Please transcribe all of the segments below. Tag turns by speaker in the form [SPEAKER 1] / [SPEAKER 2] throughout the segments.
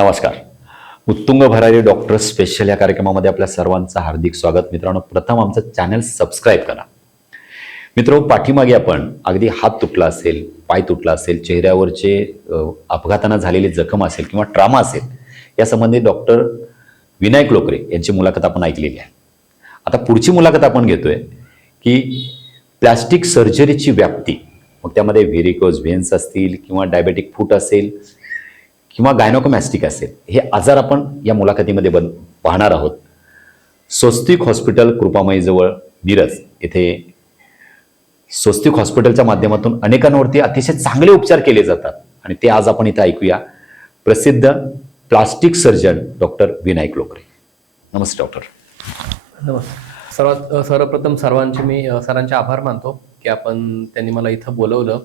[SPEAKER 1] नमस्कार. उत्तुंग भरारी डॉक्टर स्पेशल या कार्यक्रमामध्ये आपल्या सर्वांचं हार्दिक स्वागत. मित्रांनो प्रथम आमचं चॅनल सबस्क्राईब करा. मित्र पाठीमागे आपण अगदी हात तुटला असेल पाय तुटला असेल चेहऱ्यावरचे अ, अपघातानं झालेली जखम असेल किंवा ट्रामा असेल यासंबंधी डॉक्टर विनायक लोकरे यांची मुलाखत आपण ऐकलेली आहे. आता पुढची मुलाखत आपण घेतोय की प्लॅस्टिक सर्जरीची व्याप्ती. मग त्यामध्ये व्हेरिकोज व्हेन्स असतील किंवा डायबेटिक फूट असेल किंवा गायनोकोमॅस्टिक असेल हे आजार आपण या मुलाखतीमध्ये बन पाहणार आहोत. स्वस्तिक हॉस्पिटल कृपामयीजवळ मिरज येथे स्वस्तिक हॉस्पिटलच्या माध्यमातून अनेकांवरती अतिशय चांगले उपचार केले जातात. आणि ते आज आपण इथे ऐकूया. प्रसिद्ध plastic surgeon doctor Vinayak Lokare. नमस्ते डॉक्टर
[SPEAKER 2] नमस्कार सर्वात सर्वप्रथम सर्वांचे मी सरांचे आभार मानतो की आपण त्यांनी मला इथं बोलवलं.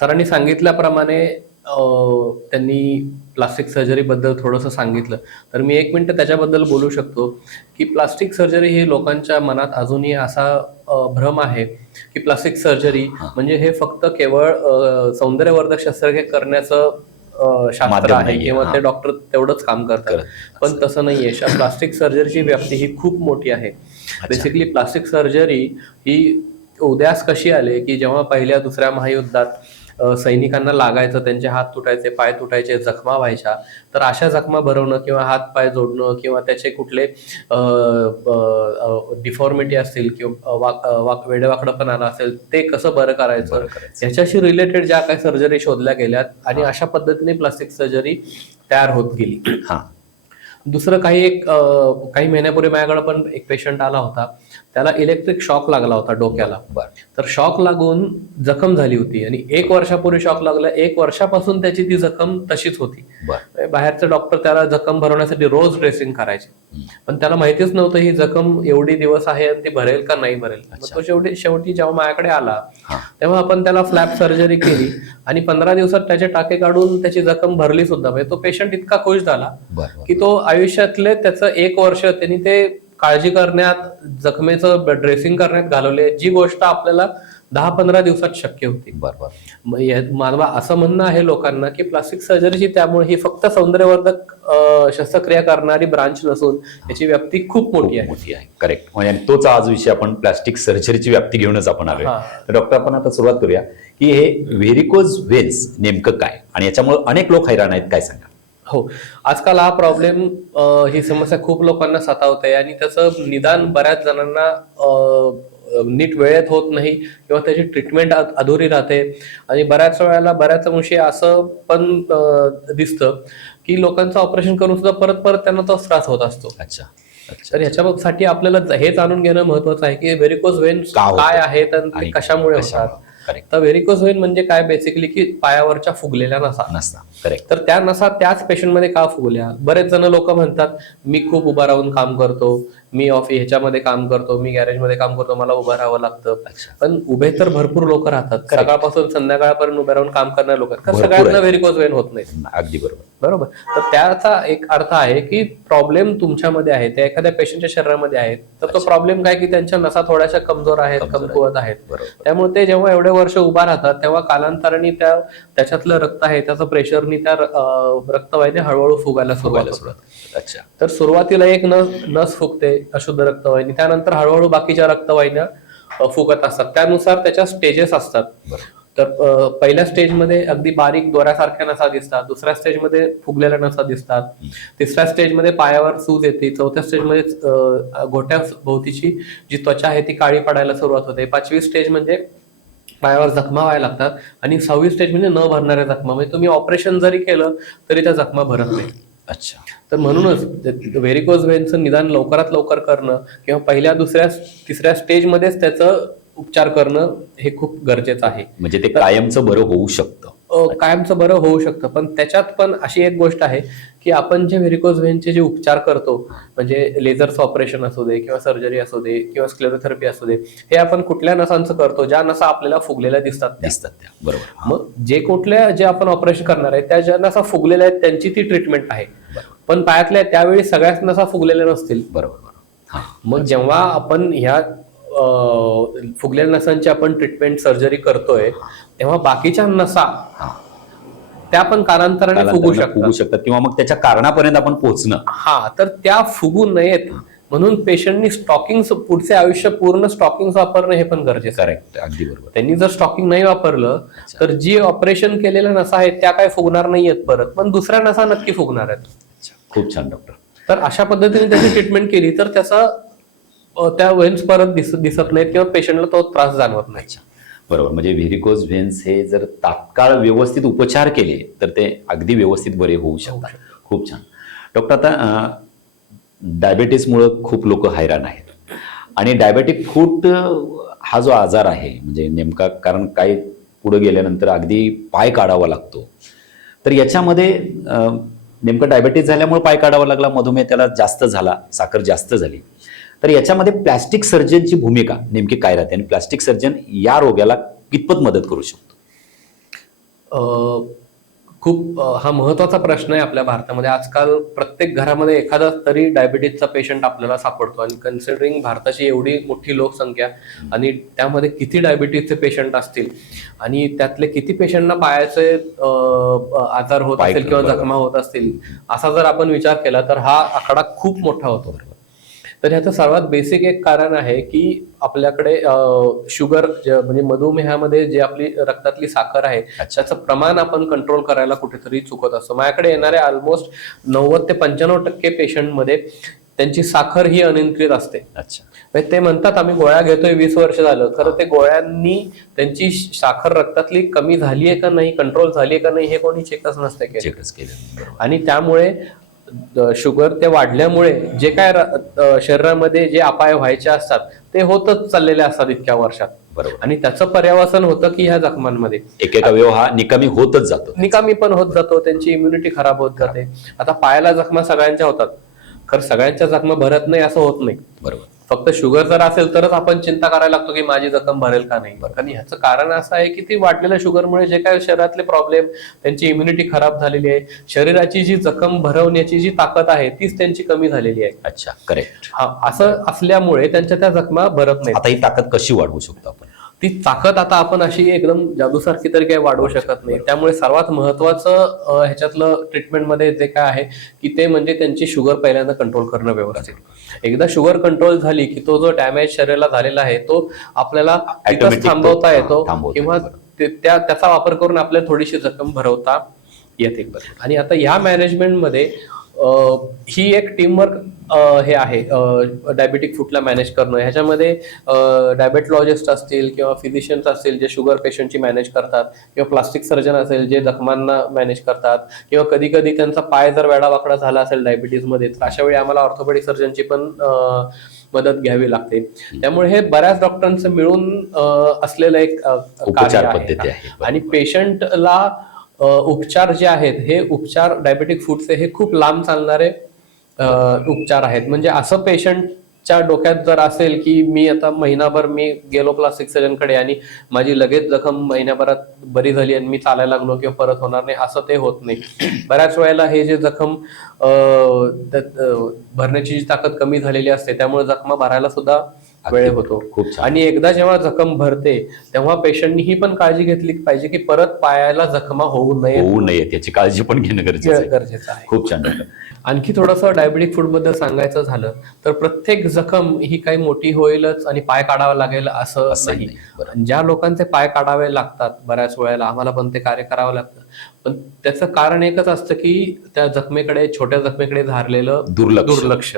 [SPEAKER 2] सरांनी सांगितल्याप्रमाणे त्यांनी प्लास्टिक सर्जरीबद्दल थोडंसं सांगितलं. तर मी एक मिनटं त्याच्याबद्दल बोलू शकतो की प्लास्टिक सर्जरी ही लोकांच्या मनात अजूनही असा भ्रम आहे की प्लास्टिक सर्जरी म्हणजे हे फक्त केवळ सौंदर्यवर्धक शस्त्रक्रिया करण्याचं शास्त्र आहे किंवा. ते डॉक्टर तेवढंच काम करतात.
[SPEAKER 1] करत
[SPEAKER 2] पण तसं नाहीये. प्लास्टिक सर्जरीची व्याप्ती ही खूप मोठी आहे. बेसिकली प्लास्टिक सर्जरी ही उद्यास कशी आले की जेव्हा पहिल्या दुसऱ्या महायुद्धात सैनिकांना लागायचं त्यांचे हात तुटायचे पाय तुटायचे जखमा व्हायच्या. तर अशा जखमा भरवणं किंवा हात पाय जोडणं किंवा त्याचे कुठले डिफॉर्मिटी असतील किंवा वाक- अ, वाक- वेडेवाकडपणा असेल ते कसं बरं करायचं. याच्याशी रिलेटेड ज्या काही सर्जरी शोधल्या गेल्यात आणि अशा पद्धतीने प्लास्टिक सर्जरी तयार होत गेली.
[SPEAKER 1] हां.
[SPEAKER 2] दुसरं काही एक काही महिन्यापूर्वी माझ्याकडे पण एक पेशंट आला होता. त्याला इलेक्ट्रिक शॉक लागला होता डोक्याला. तर शॉक लागून जखम झाली होती आणि एक वर्षापूर्वी शॉक लागला. एक वर्षापासून त्याची ती जखम तशीच होती.
[SPEAKER 1] बरं.
[SPEAKER 2] बाहेरचे डॉक्टर त्याला जखम भरवण्यासाठी रोज ड्रेसिंग करायचे. पण त्याला माहितीच नव्हतं ही जखम एवढी दिवस आहे आणि ती भरेल का नाही भरेल. तो शेवटी शेवटी जेव्हा माझ्याकडे आला तेव्हा आपण त्याला फ्लॅप सर्जरी केली आणि पंधरा दिवसात त्याचे टाके काढून त्याची जखम भरली सुद्धा. म्हणजे तो पेशंट इतका खुश झाला की तो आयुष्यातले त्याचं एक वर्ष त्यांनी ते काळजी करण्यात जखमेचं ड्रेसिंग करण्यात घालवले जी गोष्ट आपल्याला दहा पंधरा दिवसात शक्य होती.
[SPEAKER 1] बरं बरं
[SPEAKER 2] मग या- माझं असं म्हणणं आहे लोकांना की प्लास्टिक सर्जरीची त्यामुळे ही फक्त सौंदर्यवर्धक शस्त्रक्रिया करणारी ब्रांच नसून याची व्याप्ती खूप मोठी आहे.
[SPEAKER 1] मोठी आहे. करेक्ट म्हणजे तोच आज विषय आपण प्लास्टिक सर्जरीची व्याप्ती घेऊनच आपण आलोय. तर डॉक्टर आपण आता सुरुवात करूया की हे व्हेरिकोज वेन्स नेमकं काय? आणि याच्यामुळे अनेक लोक हैराण आहेत काय सांगा?
[SPEAKER 2] हो. आजकाल हा प्रॉब्लेम ही समस्या खूप लोकांना सतावते आणि त्याचं निदान बऱ्याच जणांना अं, नीट वेळेत होत नाही किंवा त्याची ट्रीटमेंट अधुरी राहते. आणि बऱ्याच वेळेला बऱ्याच अंशी असं पण अं, दिसतं की लोकांचं ऑपरेशन करून सुद्धा परत परत त्यांना तो त्रास होत असतो.
[SPEAKER 1] अच्छा. अच्छा.
[SPEAKER 2] तर ह्याच्यासाठी आपल्याला हे जाणून घेणं महत्वाचं आहे की व्हेरिकोज
[SPEAKER 1] का होतं?
[SPEAKER 2] काय आहेत आणि कशामुळे? होतात?
[SPEAKER 1] करेक्ट
[SPEAKER 2] तर व्हेरिकोज वेन म्हणजे काय? बेसिकली की पायावरच्या फुगलेल्या नसा.
[SPEAKER 1] नसता करेक्ट
[SPEAKER 2] तर त्या नसा त्याच पेशंटमध्ये का फुगल्या? बरेच जण लोक म्हणतात मी खूप उभा राहून काम करतो. मी ऑफिस ह्याच्यामध्ये काम करतो मी गॅरेजमध्ये काम करतो मला उभं राहावं लागतं. पण उभे तर भरपूर लोक राहतात. सकाळपासून संध्याकाळपर्यंत उभे राहून काम करणारे लोक सगळ्यांना. व्हेरिकोज वेन होत नाही
[SPEAKER 1] अगदी बरोबर.
[SPEAKER 2] बरोबर. तर त्याचा एक अर्थ आहे की प्रॉब्लेम तुमच्यामध्ये आहे त्या एखाद्या पेशंटच्या शरीरामध्ये आहेत तर तो प्रॉब्लेम काय की त्यांच्या नसा थोड्याशा कमजोर आहेत. कमकुवत आहेत. त्यामुळे ते जेव्हा एवढे वर्ष उभा राहतात तेव्हा कालांतराने त्या त्याच्यातलं रक्त आहे त्याचं प्रेशरनी त्या अं, रक्तवाहिन्या हळूहळू फुगायला. सुरुवात
[SPEAKER 1] अच्छा.
[SPEAKER 2] तर सुरुवातीला एक नस नस फुगते अशुद्ध रक्तवाहिनी. त्यानंतर हळूहळू बाकीच्या रक्तवाहिन्या फुगत असतात. त्यानुसार त्याच्या स्टेजेस असतात. तर पहिल्या स्टेजमध्ये अगदी बारीक दोऱ्यासारख्या नसा दिसतात. दुसऱ्या स्टेजमध्ये फुगलेल्या नसा दिसतात. तिसऱ्या स्टेजमध्ये पायावर सूज येते. चौथ्या स्टेजमध्ये घोट्या भोवतीची जी त्वचा आहे ती काळी पडायला सुरुवात होते. पाचवी स्टेज म्हणजे पायावर जखमा व्हायला लागतात. आणि सहावी स्टेज म्हणजे न भरणाऱ्या जखमा. म्हणजे तुम्ही ऑपरेशन जरी केलं तरी त्या जखमा भरत नाही
[SPEAKER 1] अच्छा.
[SPEAKER 2] तर म्हणूनच व्हेरिकोज वेनचं निदान लवकरात लवकर करणं किंवा पहिल्या दुसऱ्या तिसऱ्या स्टेजमध्येच त्याचं उपचार करणं हे खूप गरजेचं आहे.
[SPEAKER 1] म्हणजे ते कायमचं बरं होऊ शकतं.
[SPEAKER 2] कायमचं बरं होऊ शकतं. पण त्याच्यात पण अशी एक गोष्ट आहे की आपण जे व्हेरिकोज व्हेनचे जे उपचार करतो म्हणजे लेझरचं ऑपरेशन असू दे किंवा सर्जरी असू दे किंवा स्क्लेरोथेरपी असू दे हे आपण कुठल्या नसांचं करतो ज्या नसा आपल्याला फुगलेल्या दिसतात.
[SPEAKER 1] दिसतात त्या. बरोबर.
[SPEAKER 2] मग जे कुठल्या जे आपण ऑपरेशन करणार आहे त्या ज्या नसा फुगलेल्या आहेत त्यांची ती ट्रीटमेंट आहे. पण पायातल्या त्यावेळी सगळ्याच नसा फुगलेल्या नसतील.
[SPEAKER 1] बरोबर बरोबर. हा.
[SPEAKER 2] मग जेव्हा आपण ह्या फुगलेल्या नसांची आपण ट्रीटमेंट सर्जरी करतोय तेव्हा बाकीच्या नसा त्या पण कालांतराने फुगू
[SPEAKER 1] फुगू शकतात किंवा मग त्याच्या कारणापर्यंत आपण पोहोचणं.
[SPEAKER 2] हा तर त्या फुगू नयेत. म्हणून पेशंटनी स्टॉकिंग पुढचे आयुष्य पूर्ण स्टॉकिंग वापरणं हे पण गरजेचं आहे.
[SPEAKER 1] अगदी बरोबर.
[SPEAKER 2] त्यांनी जर स्टॉकिंग नाही वापरलं तर जी ऑपरेशन केलेल्या नसा आहेत त्या काय फुगणार नाहीयेत परत. पण दुसऱ्या नसा नक्की फुगणार आहेत.
[SPEAKER 1] खूप छान डॉक्टर
[SPEAKER 2] तर अशा पद्धतीने त्याची ट्रीटमेंट केली तर त्याचा त्या वेन्स परत दिसत दिसत नाहीत किंवा पेशंटला तो त्रास जाणवत नाही.
[SPEAKER 1] बरोबर. म्हणजे व्हेरिकोज व्हेन्स हे जर तात्काळ व्यवस्थित उपचार केले तर ते अगदी व्यवस्थित बरे होऊ शकतात. खूप छान. डॉक्टर आता डायबेटीसमुळं खूप लोक हैराण आहेत. आणि डायबेटिक फूट हा जो आजार आहे म्हणजे नेमका कारण काही पुढे गेल्यानंतर अगदी पाय काढावा लागतो. तर याच्यामध्ये नेमकं डायबेटीस झाल्यामुळे पाय काढावा लागला मधुमेह त्याला जास्त झाला साखर जास्त झाली. तर याच्यामध्ये प्लॅस्टिक सर्जनची भूमिका नेमकी काय राहते? आणि प्लॅस्टिक सर्जन या रोग्याला कितपत मदत करू शकतो?
[SPEAKER 2] खूप हा महत्त्वाचा प्रश्न आहे आपल्या भारतामध्ये आजकाल प्रत्येक घरामध्ये एखादा तरी डायबिटीजचा पेशंट आपल्याला सापडतो आणि कन्सिडरिंग भारताची एवढी मोठी लोकसंख्या आणि त्यामध्ये किती डायबिटीजचे पेशंट असतील आणि त्यातले किती पेशंटना पायाचे आजार होत असतील किंवा. जखमा होत असतील असा जर आपण विचार केला तर हा आकडा खूप मोठा होतो तर ह्याचं सर्वात बेसिक एक कारण आहे की आपल्याकडे शुगर म्हणजे मधुमेहामध्ये जे आपली रक्तातली साखर आहे. त्याचं प्रमाण आपण कंट्रोल करायला कुठेतरी चुकत असतो. माझ्याकडे येणारे ऑलमोस्ट नव्वद ते पंच्याण्णव टक्के पेशंटमध्ये त्यांची साखर ही अनियंत्रित असते.
[SPEAKER 1] अच्छा.
[SPEAKER 2] म्हणजे ते म्हणतात आम्ही गोळ्या घेतोय वीस वर्ष झालं खरं ते गोळ्यांनी त्यांची साखर रक्तातली कमी झाली आहे का नाही कंट्रोल झाली आहे का नाही हे कोणी चेकच नसते आणि त्यामुळे शुगर ते वाढल्यामुळे जे काय शरीरामध्ये जे अपाय व्हायचे असतात ते होतच चाललेले असतात इतक्या वर्षात.
[SPEAKER 1] बरोबर.
[SPEAKER 2] आणि त्याचं पर्यावसन होतं की ह्या जखमांमध्ये.
[SPEAKER 1] एक एक अवयव हा निकामी होतच जातो.
[SPEAKER 2] निकामी पण होत जातो त्यांची इम्युनिटी खराब होत जाते. आता पायाला जखमा सगळ्यांच्या होतात. खरं सगळ्यांच्या जखमा भरत नाही असं होत नाही.
[SPEAKER 1] बरोबर.
[SPEAKER 2] फक्त शुगर जर असेल तरच आपण चिंता करायला लागतो की माझी जखम भरेल का नाही. आणि ह्याचं कारण असं आहे की ती वाढलेल्या शुगरमुळे जे काय शरीरातले प्रॉब्लेम त्यांची इम्युनिटी खराब झालेली आहे. शरीराची जी जखम भरवण्याची जी ताकद आहे तीच त्यांची कमी झालेली आहे.
[SPEAKER 1] अच्छा करेक्ट
[SPEAKER 2] हा असं असल्यामुळे त्यांच्या त्या जखमा भरत नाहीत.
[SPEAKER 1] आता ही ताकद कशी वाढवू शकतो आपण?
[SPEAKER 2] ती ताकद आता आपण अशी एकदम जादूसारखी तरी काही वाढवू शकत नाही. त्यामुळे सर्वात महत्वाचं ह्याच्यातलं ट्रीटमेंटमध्ये जे काय आहे की ते म्हणजे त्यांची शुगर पहिल्यांदा कंट्रोल करणं व्यवस्थित. एकदा शुगर कंट्रोल झाली की तो जो डॅमेज शरीराला झालेला आहे तो आपल्याला थांबवता येतो किंवा त्या त्याचा वापर करून आपल्याला थोडीशी जखम भरवता येते. आणि आता ह्या मॅनेजमेंटमध्ये ही एक टीमवर्क हे आहे. डायबेटिक फूडला मॅनेज करणं. ह्याच्यामध्ये डायबेटॉलॉजिस्ट असतील किंवा फिजिशियन्स असतील जे शुगर पेशंटची मॅनेज करतात किंवा प्लास्टिक सर्जन असेल जे जखमांना मॅनेज करतात किंवा कधी कधी त्यांचा पाय जर वेडावाकडा झाला असेल डायबिटीजमध्ये तर अशा वेळी आम्हाला ऑर्थोपेडिक सर्जनची पण मदत घ्यावी लागते. त्यामुळे हे बऱ्याच डॉक्टरांचं मिळून असलेलं एक कार्य आहे. आणि पेशंटला उपचार जे आहेत हे उपचार डायबेटिक फूडचे हे खूप लांब चालणारे उपचार आहेत. म्हणजे असं पेशंटच्या डोक्यात जर असेल की मी आता महिनाभर मी गेलो प्लास्टिक सर्जनकडे आणि माझी लगेच जखम महिन्याभरात बरी झाली आणि मी चालायला लागलो किंवा परत होणार नाही असं ते होत नाही. बऱ्याच वेळेला हे जे जखम भरण्याची जी ताकद कमी झालेली असते त्यामुळे जखमा भरायला सुद्धा वेळ होतो
[SPEAKER 1] खूप
[SPEAKER 2] आणि एकदा जेव्हा जखम भरते तेव्हा पेशंटनी ही पण काळजी घेतली पाहिजे की परत पायाला जखमा होऊ नये
[SPEAKER 1] होऊ नये याची काळजी पण घेणं गरजेचं आहे. खूप छान.
[SPEAKER 2] आणखी थोडंसं डायबेटिक फूडबद्दल सांगायचं झालं तर प्रत्येक जखम ही काही मोठी होईलच आणि पाय काढावा लागेल असं नाही. ज्या लोकांचे पाय काढावे लागतात बऱ्याच वेळेला आम्हाला पण ते कार्य करावं लागतं. पण त्याचं कारण एकच असतं की त्या जखमेकडे छोट्या जखमेकडे झालेलं
[SPEAKER 1] दुर्लक्ष.
[SPEAKER 2] दुर्लक्ष.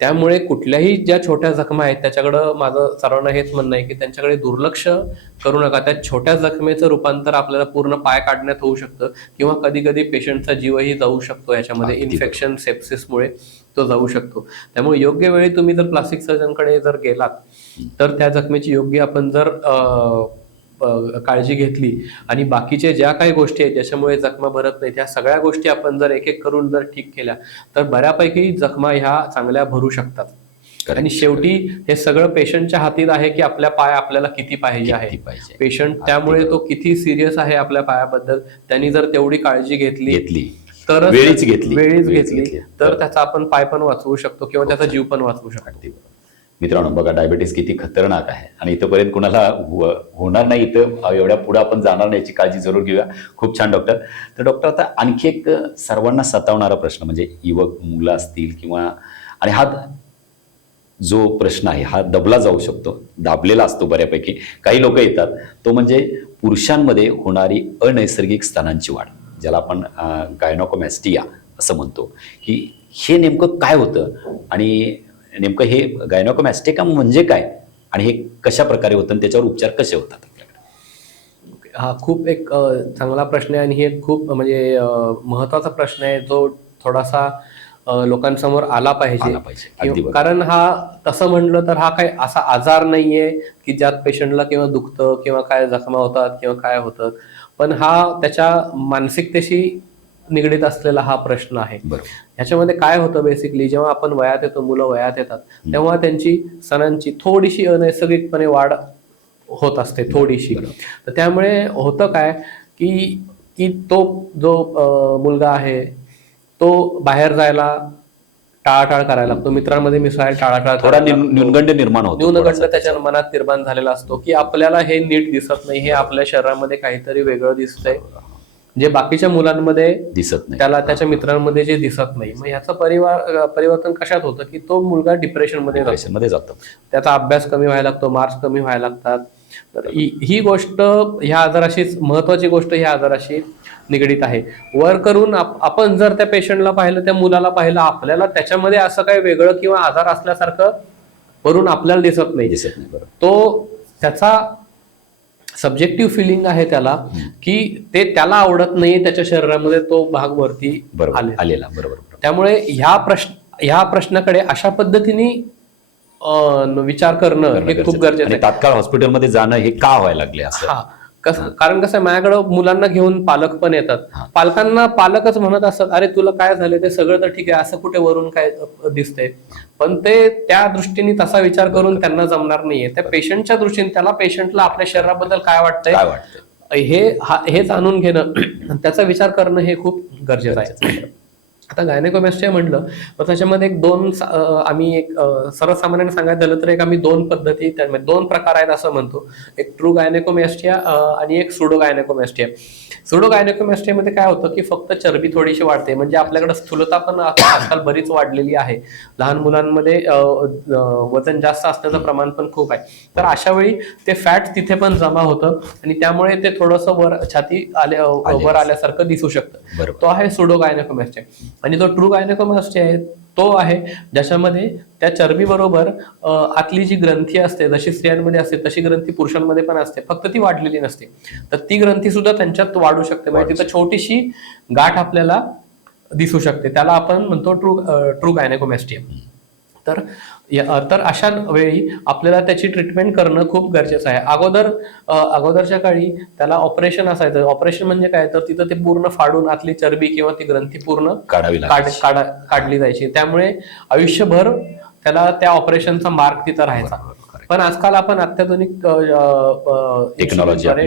[SPEAKER 2] त्यामुळे कुठल्याही ज्या छोट्या जखमा आहेत त्याच्याकडं माझं सर्वांना हेच म्हणणं आहे की त्यांच्याकडे दुर्लक्ष करू नका. त्या छोट्या जखमेचं रूपांतर आपल्याला पूर्ण पाय काढण्यात होऊ शकतं किंवा कधी कधी पेशंटचा जीवही जाऊ शकतो याच्यामध्ये. इन्फेक्शन सेप्सिसमुळे तो जाऊ शकतो. त्यामुळे योग्य वेळी तुम्ही जर प्लास्टिक सर्जनकडे जर गेलात तर त्या जखमेची योग्य आपण जर काळजी घेतली. आणि बाकीचे ज्या काही गोष्टी आहेत ज्याच्यामुळे जखमा भरत नाहीत ह्या सगळ्या गोष्टी आपण जर एक एक करून जर ठीक केल्या तर बऱ्यापैकी जखमा ह्या चांगल्या भरू शकतात. आणि शेवटी हे सगळं पेशंटच्या हातीत आहे की आपल्या पाय आपल्याला किती पाहिजे आहे. पेशंट त्यामुळे तो किती सिरियस आहे आपल्या पायाबद्दल त्यांनी जर तेवढी काळजी घेतली
[SPEAKER 1] घेतली.
[SPEAKER 2] तर
[SPEAKER 1] वेळीच घेतली.
[SPEAKER 2] वेळीच घेतली. तर त्याचा आपण पाय पण वाचवू शकतो किंवा त्याचा जीव पण वाचवू शकतो.
[SPEAKER 1] मित्रांनो बघा डायबिटीस किती खतरनाक आहे. आणि इथंपर्यंत कुणाला हो-, होणार नाही इथं एवढ्या पुढे आपण जाणार नाही याची काळजी जरूर घेऊया. खूप छान डॉक्टर तर डॉक्टर आता आणखी एक सर्वांना सतावणारा प्रश्न म्हणजे युवक मुलं असतील किंवा आणि हा जो प्रश्न आहे हा दबला जाऊ शकतो दाबलेला असतो बऱ्यापैकी. काही लोक येतात. तो म्हणजे पुरुषांमध्ये होणारी अनैसर्गिक स्तनांची वाढ ज्याला आपण गायनोकोमॅस्टिया असं म्हणतो. की हे नेमकं काय होतं? आणि नेमकं हे गायनोकोमॅस्टिका म्हणजे काय? आणि हे कशा प्रकारे होतं आणि त्याच्यावर उपचार कसे होतात
[SPEAKER 2] हा खूप एक चांगला प्रश्न आहे आणि हे खूप म्हणजे महत्त्वाचा प्रश्न आहे. जो थोडासा लोकांसमोर आला पाहिजे. कारण हा तसं म्हणलं तर हा काही असा आजार नाहीये की ज्यात पेशंटला किंवा दुखतं किंवा काय जखमा होतात किंवा काय होतं. पण हा त्याच्या मानसिकतेशी निगडीत असलेला हा प्रश्न आहे. ह्याच्यामध्ये काय होतं बेसिकली जेव्हा आपण वयात येतो मुलं वयात येतात तेव्हा त्यांची सणांची थोडीशी अनैसर्गिकपणे वाढ होत असते थोडीशी. तर त्यामुळे होतं काय की की तो जो मुलगा आहे तो बाहेर जायला टाळाटाळ करायला लागतो. मित्रांमध्ये मिसळायला टाळाटाळ
[SPEAKER 1] थोडा. न्यूनगंड निर्माण होतो
[SPEAKER 2] न्यूनगंड. त्याच्या मनात निर्माण झालेला असतो की आपल्याला हे नीट दिसत नाही हे आपल्या शरीरामध्ये काहीतरी वेगळं दिसतंय. जे बाकीच्या मुलांमध्ये
[SPEAKER 1] दिसत नाही.
[SPEAKER 2] त्याला त्याच्या मित्रांमध्ये जे दिसत नाही. मग ह्याचं परिवार परिवर्तन कशात होतं की तो मुलगा डिप्रेशनमध्ये जातो?
[SPEAKER 1] Depression मध्ये जातो.
[SPEAKER 2] त्याचा अभ्यास कमी व्हायला लागतो मार्क्स कमी व्हायला लागतात. तर ही गोष्ट ह्या आजाराशीच महत्वाची गोष्ट ह्या आजाराशी निगडीत आहे. वर करून आप- आपण जर त्या पेशंटला पाहिलं त्या मुलाला पाहिलं आपल्याला त्याच्यामध्ये असं काही वेगळं किंवा आजार असल्यासारखं वरून आपल्याला दिसत नाही.
[SPEAKER 1] दिसत नाही
[SPEAKER 2] तो त्याचा सब्जेक्टिव्ह फिलिंग आहे त्याला की ते त्याला आवडत नाही त्याच्या शरीरामध्ये तो भाग वरती
[SPEAKER 1] आलेला. बरोबर.
[SPEAKER 2] त्यामुळे ह्या प्रश्न ह्या प्रश्नाकडे अशा पद्धतीने विचार करणं हे खूप
[SPEAKER 1] गरजेचं.
[SPEAKER 2] आहे.
[SPEAKER 1] तात्काळ हॉस्पिटलमध्ये जाणं हे का व्हायला लागले असं?
[SPEAKER 2] कसं कारण कसं माझ्याकडं मुलांना घेऊन पालक पण येतात. पालकांना पालकच म्हणत असतात अरे तुला काय झालं ते सगळं तर ठीक आहे. असं कुठे वरून काय दिसतंय? पण ते त्या दृष्टीने तसा विचार करून त्यांना जमणार नाहीये. त्या पेशंटच्या दृष्टीने त्याला पेशंटला आपल्या शरीराबद्दल काय वाटतंय? हे हा- हे जाणून घेणं त्याचा विचार करणं हे खूप गरजेचं आहे. आता गायनेकोमॅस्टिया म्हटलं तर त्याच्यामध्ये एक दोन आम्ही एक सर्वसामान्यांनी सांगायचं झालं तर एक आम्ही दोन पद्धती त्यामध्ये दोन प्रकार आहेत असं म्हणतो. एक ट्रू गायनेकोमॅस्टिया आणि एक सुडो गायनेकोमॅस्टिया सुडो गायनेकोमॅस्टियामध्ये काय होतं की फक्त चरबी थोडीशी वाढते म्हणजे आपल्याकडे स्थूलता पण आजकाल बरीच वाढलेली आहे. लहान मुलांमध्ये वजन जास्त असण्याचं प्रमाण पण खूप आहे. तर अशा वेळी ते फॅट तिथे पण जमा होतं आणि त्यामुळे ते थोडंसं वर छाती आले वर आल्यासारखं दिसू शकतं. तो आहे सुडो गायनेकोमॅस्टिया आणि जो ट्रू गायनेकोमॅस्टिया आहे तो आहे ज्याच्यामध्ये त्या चरबी बरोबर आतली जी ग्रंथी असते जशी स्त्रियांमध्ये असते तशी ग्रंथी पुरुषांमध्ये पण असते. फक्त ती वाढलेली नसते. तर ती ग्रंथी सुद्धा त्यांच्यात वाढू शकते. म्हणजे तिथं छोटीशी गाठ आपल्याला दिसू शकते. त्याला आपण म्हणतो ट्रू ट्रू गायनेकोमॅस्टिया तर या- तर अशा वेळी आपल्याला त्याची ट्रीटमेंट करणं खूप गरजेचं आहे. अगोदर अगोदरच्या काळी त्याला ऑपरेशन असायचं. ऑपरेशन म्हणजे काय? तर तिथं ते पूर्ण फाडून आतली चरबी किंवा ती ग्रंथी पूर्ण
[SPEAKER 1] काढावी
[SPEAKER 2] काढली जायची. त्यामुळे आयुष्यभर त्याला त्या ऑपरेशनचा मार्क तिथं राहायचा. पण आजकाल आपण अत्याधुनिक
[SPEAKER 1] आहे.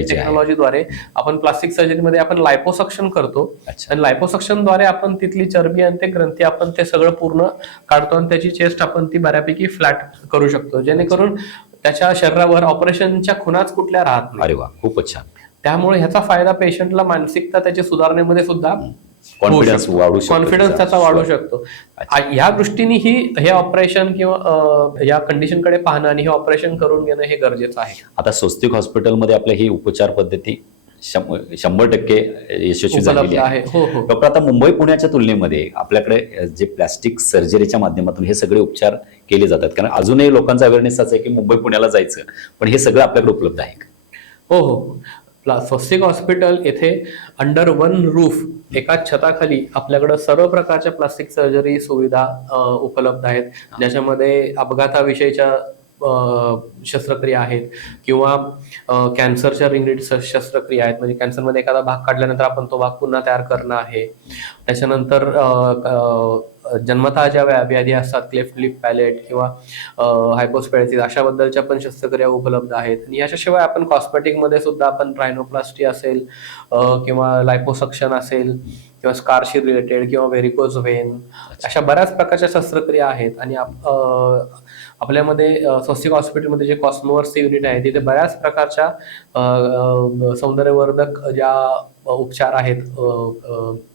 [SPEAKER 2] टेक्नॉलॉजीद्वारे आपण प्लास्टिक सर्जरीमध्ये आपण लायपोसक्शन करतो. आणि लायपोसक्शनद्वारे आपण तिथली चरबी आणि ते ग्रंथी आपण ते सगळं पूर्ण काढतो आणि त्याची चेस्ट आपण ती बऱ्यापैकी फ्लॅट करू शकतो. जेणेकरून त्याच्या शरीरावर ऑपरेशनच्या खुणाच कुठल्या राहत नाही.
[SPEAKER 1] अरे वा खूपच छान.
[SPEAKER 2] त्यामुळे ह्याचा फायदा पेशंटला मानसिकता त्याची सुधारण्यामध्ये सुद्धा
[SPEAKER 1] कॉन्फिडन्स वाढू शकतो.
[SPEAKER 2] कॉन्फिडन्स त्याचा वाढू शकतो. ह्या दृष्टीने ही हे ऑपरेशन किंवा या कंडिशनकडे पाहणं आणि हे ऑपरेशन करून घेणं हे गरजेचं आहे.
[SPEAKER 1] आता स्वस्तिक हॉस्पिटलमध्ये आपल्या ही उपचार पद्धती शंभर टक्के यशस्वी झालेली आहे.
[SPEAKER 2] हो हो.
[SPEAKER 1] डॉक्टर आता मुंबई पुण्याच्या तुलनेमध्ये आपल्याकडे जे प्लॅस्टिक सर्जरीच्या माध्यमातून हे सगळे उपचार केले जातात. कारण अजूनही लोकांचा अवेअरनेस असा आहे की मुंबई पुण्याला जायचं पण हे सगळं आपल्याकडे उपलब्ध आहे?
[SPEAKER 2] हो हो. स्वस्तिक हॉस्पिटल येथे अंडर वन रूफ एकाच छताखाली आपल्याकडं सर्व प्रकारच्या प्लास्टिक सर्जरी सुविधा उपलब्ध आहेत. ज्याच्यामध्ये अपघाताविषयीच्या शस्त्रक्रिया आहेत किंवा कॅन्सरच्या रिंगडेड शस्त्रक्रिया आहेत. म्हणजे कॅन्सरमध्ये एखादा भाग काढल्यानंतर आपण तो भाग पुन्हा तयार करणं आहे. त्याच्यानंतर जन्मतः ज्या व्या- व्याधी असतात क्लेफ्ट लिप पॅलेट किंवा हायपोस्पॅलिसिस अशाबद्दलच्या पण शस्त्रक्रिया उपलब्ध आहेत. आणि याच्याशिवाय आपण कॉस्मेटिकमध्ये सुद्धा आपण रायनोप्लास्टी असेल किंवा लायपोसक्शन असेल किंवा स्कारशी रिलेटेड किंवा व्हेरिकोज व्हेन अशा बऱ्याच प्रकारच्या शस्त्रक्रिया आहेत. आणि आपल्यामध्ये स्वस्तिक हॉस्पिटलमध्ये जे कॉस्मोवर्सचे युनिट आहे तिथे बऱ्याच प्रकारच्या सौंदर्यवर्धक ज्या उपचार आहेत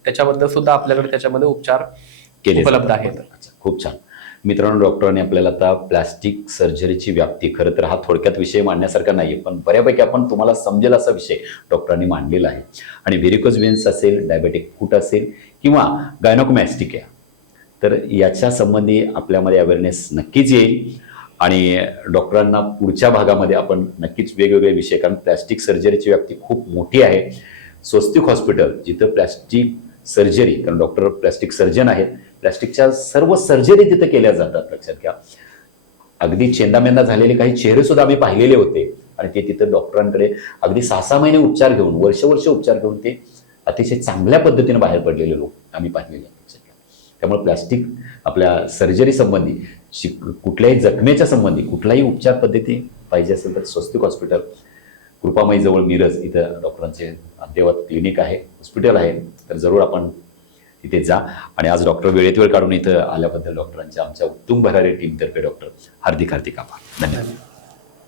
[SPEAKER 2] त्याच्याबद्दल सुद्धा आपल्याकडे त्याच्यामध्ये उपचार
[SPEAKER 1] केले
[SPEAKER 2] उपलब्ध. आहेत.
[SPEAKER 1] अच्छा, खूप छान. मित्रांनो डॉक्टरांनी आपल्याला आता प्लास्टिक सर्जरीची व्याप्ती खरं तर हा थोडक्यात विषय मांडण्यासारखा नाही पण बऱ्यापैकी आपण तुम्हाला समजेल असा विषय डॉक्टरांनी मांडलेला आहे. आणि व्हेरिकोज वेन्स असेल डायबेटिक फूट असेल किंवा गायनोकमॅस्टिक आहे तर याच्या संबंधी आपल्यामध्ये अवेअरनेस नक्कीच येईल. आणि डॉक्टरांना पुढच्या भागामध्ये आपण नक्कीच वेगवेगळे विषय कारण प्लॅस्टिक सर्जरीची व्याप्ती खूप मोठी आहे. स्वस्तिक हॉस्पिटल जिथं प्लॅस्टिक सर्जरी कारण डॉक्टर प्लॅस्टिक सर्जन आहेत प्लॅस्टिकच्या सर्व सर्जरी तिथं केल्या जातात लक्षात घ्या. अगदी चेंदामेंदा झालेले काही चेहरे सुद्धा आम्ही पाहिलेले होते. आणि ते तिथं डॉक्टरांकडे अगदी सहा सहा महिने उपचार घेऊन वर्ष वर्ष उपचार घेऊन ते अतिशय चांगल्या पद्धतीने बाहेर पडलेले लोक आम्ही पाहिलेले आहेत त्यामुळे प्लास्टिक आपल्या सर्जरी संबंधी शिक कुठल्याही जखमेच्या संबंधी कुठलाही उपचार पद्धती पाहिजे असेल तर स्वस्तिक हॉस्पिटल कृपामाईजवळ मिरज इथं डॉक्टरांचे अद्ययावत क्लिनिक आहे हॉस्पिटल आहे. तर जरूर आपण तिथे जा. आणि आज डॉक्टर वेळेत वेळ काढून इथं आल्याबद्दल डॉक्टरांच्या आमच्या उत्तुंग भरारी टीमतर्फे डॉक्टर हार्दिक हार्दिक आभार. धन्यवाद.